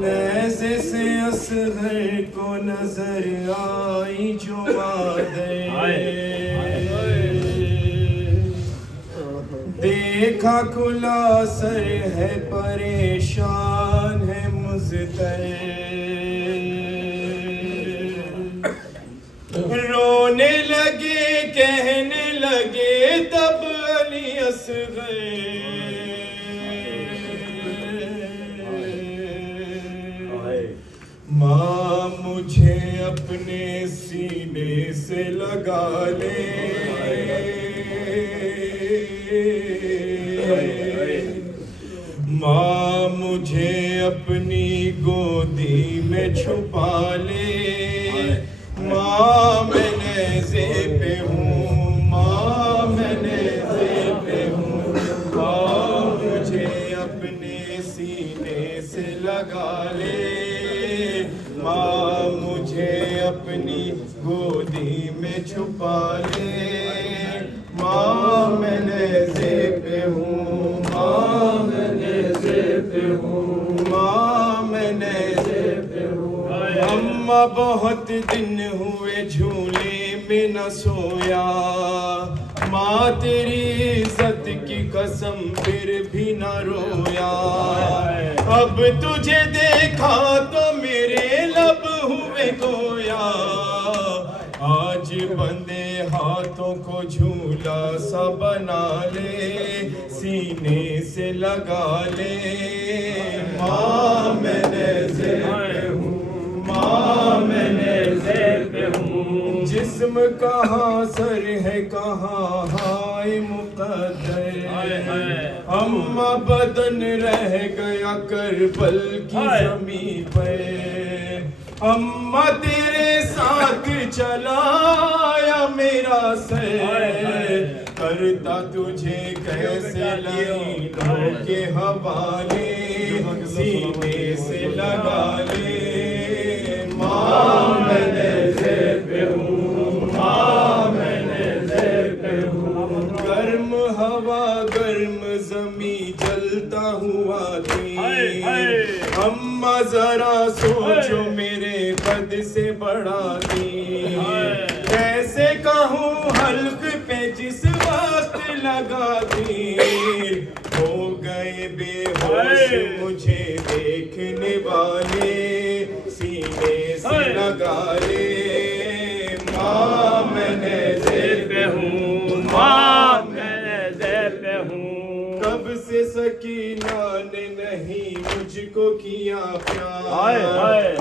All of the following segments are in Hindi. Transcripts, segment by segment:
नेज़े से असग़र को नजर आई जो मादर, देखा खुला सर है परेशान है मुज़तर, रोने लगे कहने लगे तब अली असग़र, माँ मुझे अपने सीने से लगा ले, माँ मुझे अपनी गोदी में छुपा ले, माँ मैं नेज़े पे हूँ, माँ मैं नेज़े पे हूँ, माँ मुझे अपने सीने से लगा ले, माँ मुझे अपनी गोदी में छुपा ले, माँ मैं नेज़े पे हूँ, माँ मैं नेज़े पे हूँ, माँ मैं नेज़े पे हूँ। अम्मा बहुत दिन हुए झूले में न सोया, माँ तेरी इज्जत की कसम फिर भी न रोया, अब तुझे देखा तो मेरे लब हुए गोया, आज बंदे हाथों को झूला सा बना ले, सीने से लगा ले, माँ मैं नेज़े पे हूँ, माँ मैं नेज़े पे हूँ, जिस्म कहाँ सर है कहाँ हाय मुक़द्दर, अम्मा बदन रह गया करबल की ज़मीं पर, अम्मा तेरे साथ चलाया मेरा सर, करता तुझे कैसे लईनों के हवाले, सीने से लगा ले, माँ मैं नेज़े पे हूँ, माँ मैं नेज़े पे हूँ, गर्म हवा गर्म ज़मी जलता हुआ थी, अम्मा जरा सोचो मेरे कद से बड़ा थी, कैसे कहूँ हल्क पे जिस वक्त लगा थी, हो गए बेहोश मुझे देखने वाले, सीने से लगा ले, माँ मैं नेज़े पे हूँ, माँ मैं नेज़े पे हूँ, कब से सकीना ने नहीं मुझको किया प्यार,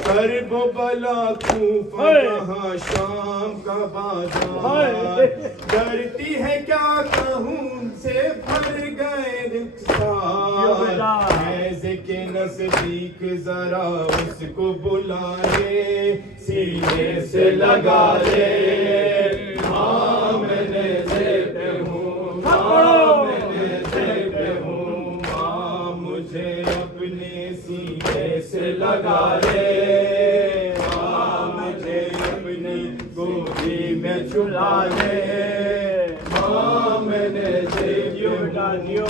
करबो बला खूफा कहाँ शाम का बाजार, डरती है क्या कहूँ से भर गए रुखसार, नेज़े के नज़दीक जरा उसको बुला ले, सीने से लगा ले, माँ मैं नेज़े पे हूँ, माँ मैं नेज़े पे हूँ, माँ मुझे अपने सीने से लगा ले, माँ मुझे अपनी गोदी में छुला ले, माँ मैं नेज़े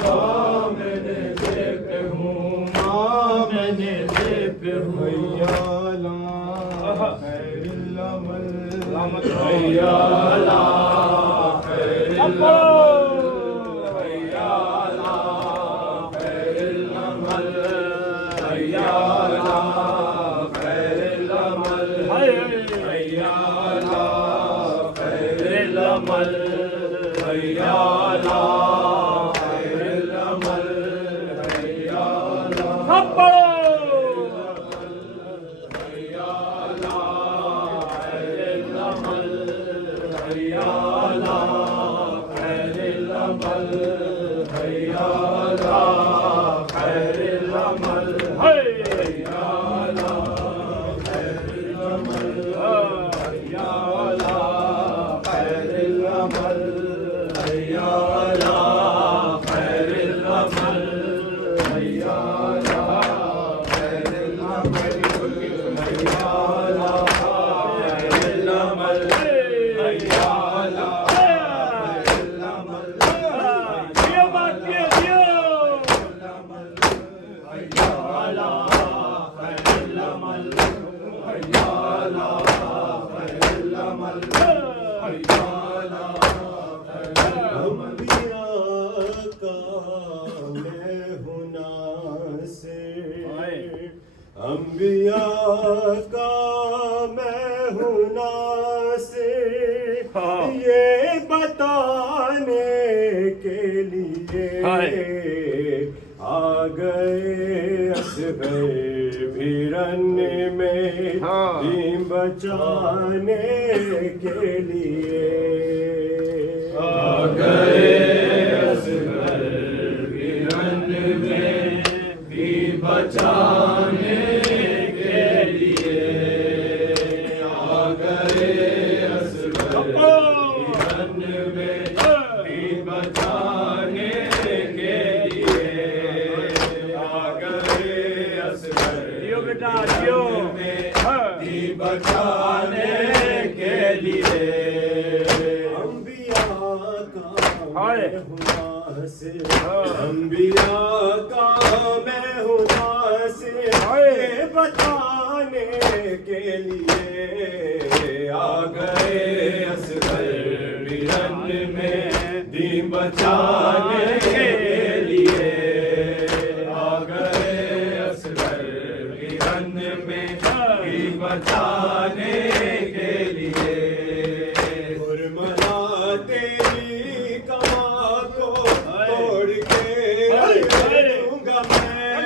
माँ मैं नेज़े पे हूँ, माँ मैं नेज़े पे हूँ, हैया ला खैरिल अमल, हैया ला खैरिल अमल, हैया ला खैरिल अमल, हैया ला खैरिल अमल, हैया ला खैरिल अमल, हैया ला खैरिल अमल, हैया ला अंबिया का मैं हूँ नासिर, अंबिया का मैं हूँ नासिर, ये बताने के लिए आ गए असगर भी रन में टीम बचाने के लिए। आ गए असगर भी रन में टीम बचाने के लिए। आ गए असगर भी रन में टीम बचाने के लिए। आ गए असगर बेटा जियो टीम बचाने के लिए। अंबिया का मैं हूँ नासिर, अंबिया का मैं हूँ नासिर, ये बताने के लिए आ गए असगर भी रन में टीम बचाने के लिए। आ गए असगर भी रन में टीम बचाने के लिए। तेरी कमा को तोड़ के रख दूंगा मैं,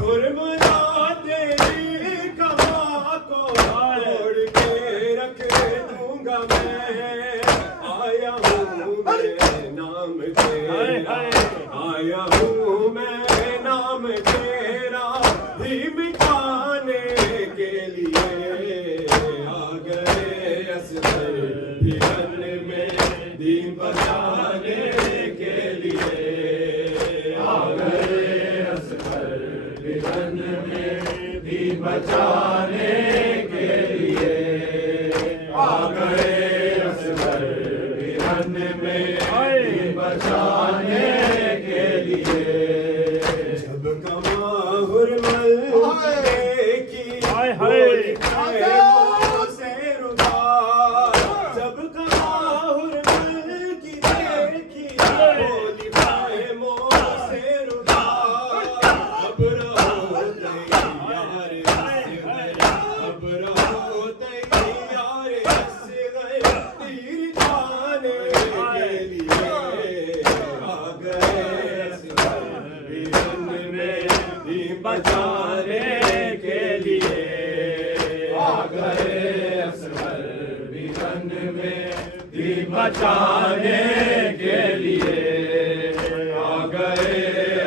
हुर्मुला तेरी कमा को तोड़ के रख दूंगा मैं। आया हूँ मैं नाम तेरा, आया हूँ मैं नाम तेरा ही मिटाने के लिए। आ गए असगर भी रन में टीम बचाने के लिए। आ गए असगर भी रन में टीम बचाने के लिए। आ गए असगर भी रन में टीम बचाने के लिए। जब कमा हुर्मल देखी होली खैमों से रुबा, जब कमा हुर्मल की देखी होली खैमों से रुबा। अब रहो तैयार असगर, अब रहो तैयार असगर तीर जाने के लिए। आ गए असगर भी रन में टीम बचाने के लिए। आ गए असगर भी रन में टीम बचाने के लिए। आ गए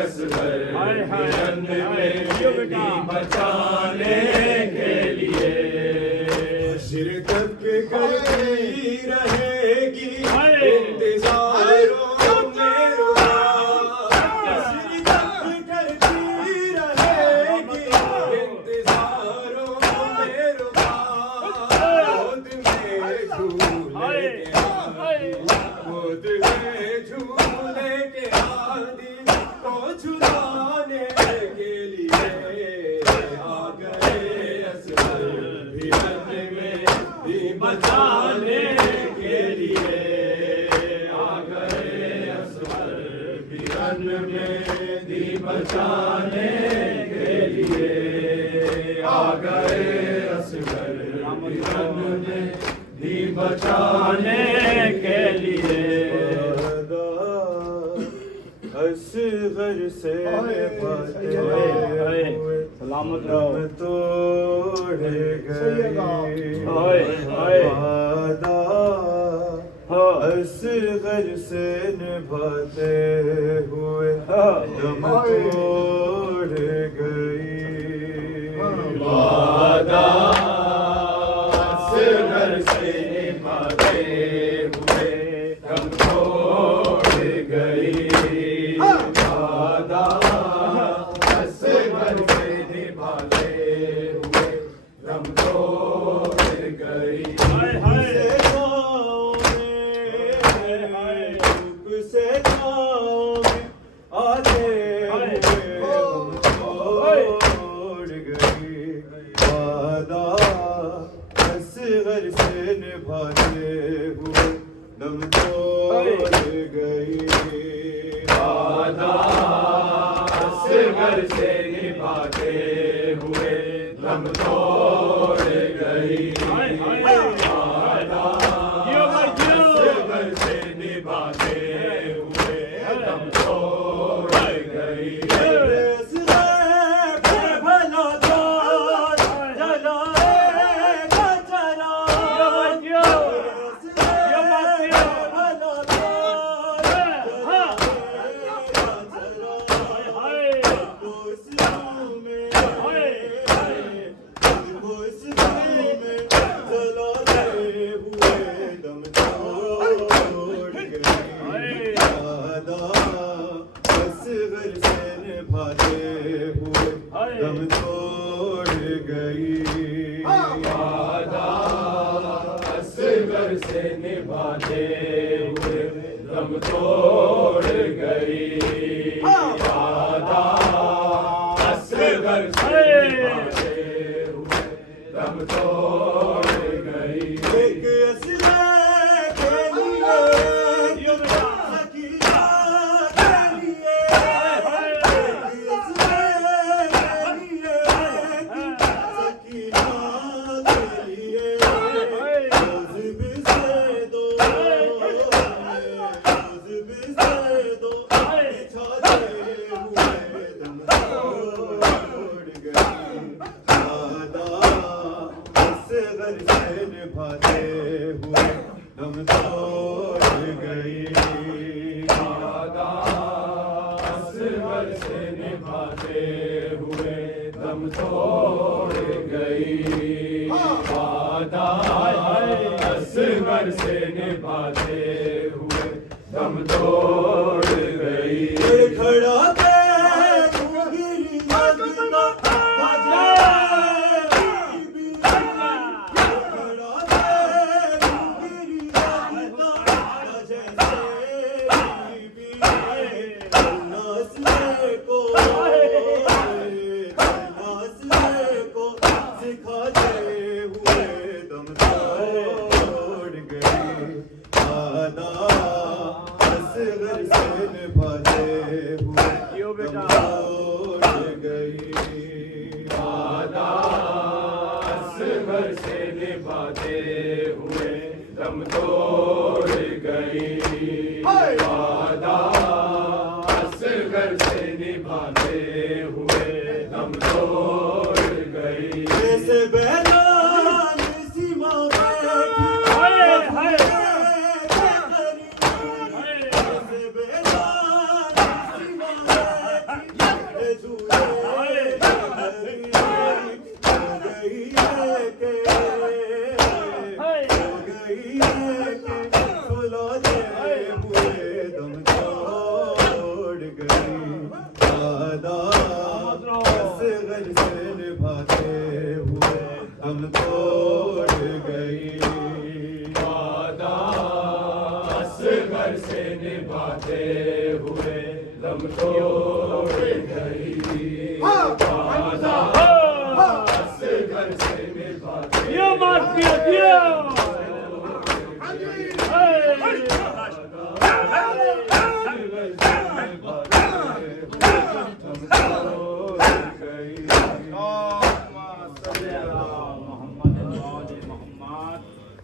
असगर भी रन में टीम बचाने के लिए। हश्र तक करती रहेगी इंतजारों में रुबा, हश्र तक करती रहेगी इंतजारों में रुबा। गोद में झूले के आदि, गोद में झूले के आदि को झुलाने के लिए। आ गए असगर भी रन में टीम बचाने के लिए। आ गए असगर भी रन में टीम बचाने के लिए। आ गए असगर भी रन में टीम बचाने के लिए। असगर से सलामत रहो तोड़ गए वादा, असगर से निभाते हुए दम तोड़ गई वादा। असगर से निभाते हुए दम तोड़ गई वादा। असगर से निभाते हुए दम तोड़ गई। से आते हुए तोड़ गई वादा। गई वादा असगर से निभाते हुए दम तोड़ गई वादा असगर से निभाते हुए दम तोड़ गई दम तोड़ गई वादा असगर से निभाते हुए दम तोड़ गई वादा असगर से निभाते हुए दम तोड़ गई एक असले के लिए सकीना के लिए एक असले के लिए सकीना के लिए रोज़ भी से दो रोज़ भी से दो बिछाते हुए दम तोड़ गई वादा असगर से निभाते हुए दम तोड़ गई वादा असगर से निभाते हुए दम तोड़ गई वादा असगर से निभाते हुए दम तोड़ गई खड़ा के तू गिरी लगता बजा बीबी खड़ा के तू गिरी लगता बजा बीबी नस्ले को सिखाते हुए दम तोड़ गई वादा असगर से निभाते हुए दम तोड़ गई वादा असगर से निभाते हुए दम तोड़ गई वादा असगर से निभाते हुए दम तोड़ गई जैसे बैलान सीमा बैठी जैसे बैलान सीमा बैठी झूले हो गई है के सुलाते हुए दम तोड़ गई वादा असगर से निभाते हुए दम तोड़ गई वादा असगर से निभाते हुए दम तोड़ गई वादा असगर से निभाते गई